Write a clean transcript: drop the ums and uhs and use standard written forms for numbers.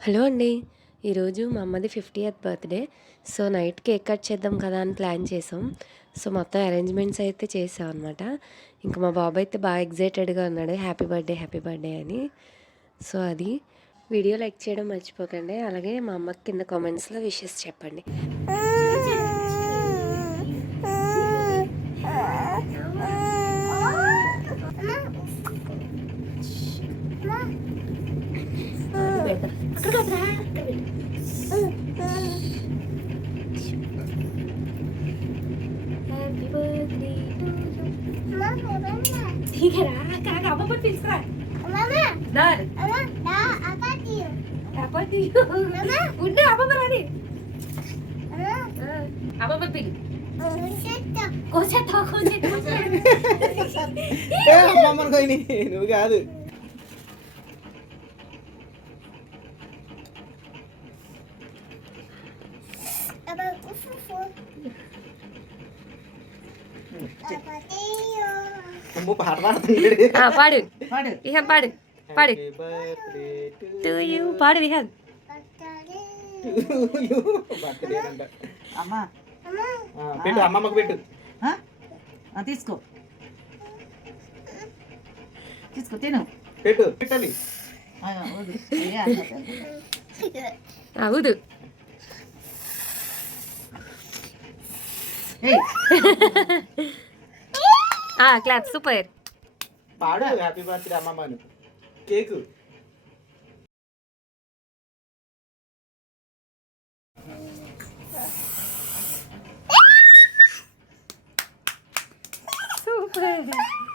Hello అండి. ఈరోజు మా అమ్మది 50th birthday. So, night cake cut చేద్దాం కదా అని ప్లాన్ చేసాం. సో, మొత్తం అరేంజ్‌మెంట్స్ అయితే చేసామనమాట. ఇంక మా బాబు అయితే బాగా ఎక్సైటెడ్‌గా ఉన్నాడు. హ్యాపీ బర్త్‌డే అని. సో, అది. వీడియో లైక్ చేయడం మర్చిపోకండి. అలాగే మా అమ్మకి కింద కామెంట్స్‌లో విషెస్ చెప్పండి. నువ్వు కాదు పాట పాడు విహాన్ పాడు పాడు టు యూ పాడు విహాన్. పెట్టు అమ్మమ్మకు పెట్టు. తీసుకో తీసుకో తిను పెట్టు పెట్టాలి. అవుదు క్లాప్ సూపర్. పాడు హ్యాపీ బర్త్డే అమ్మమ్మను. Cake super.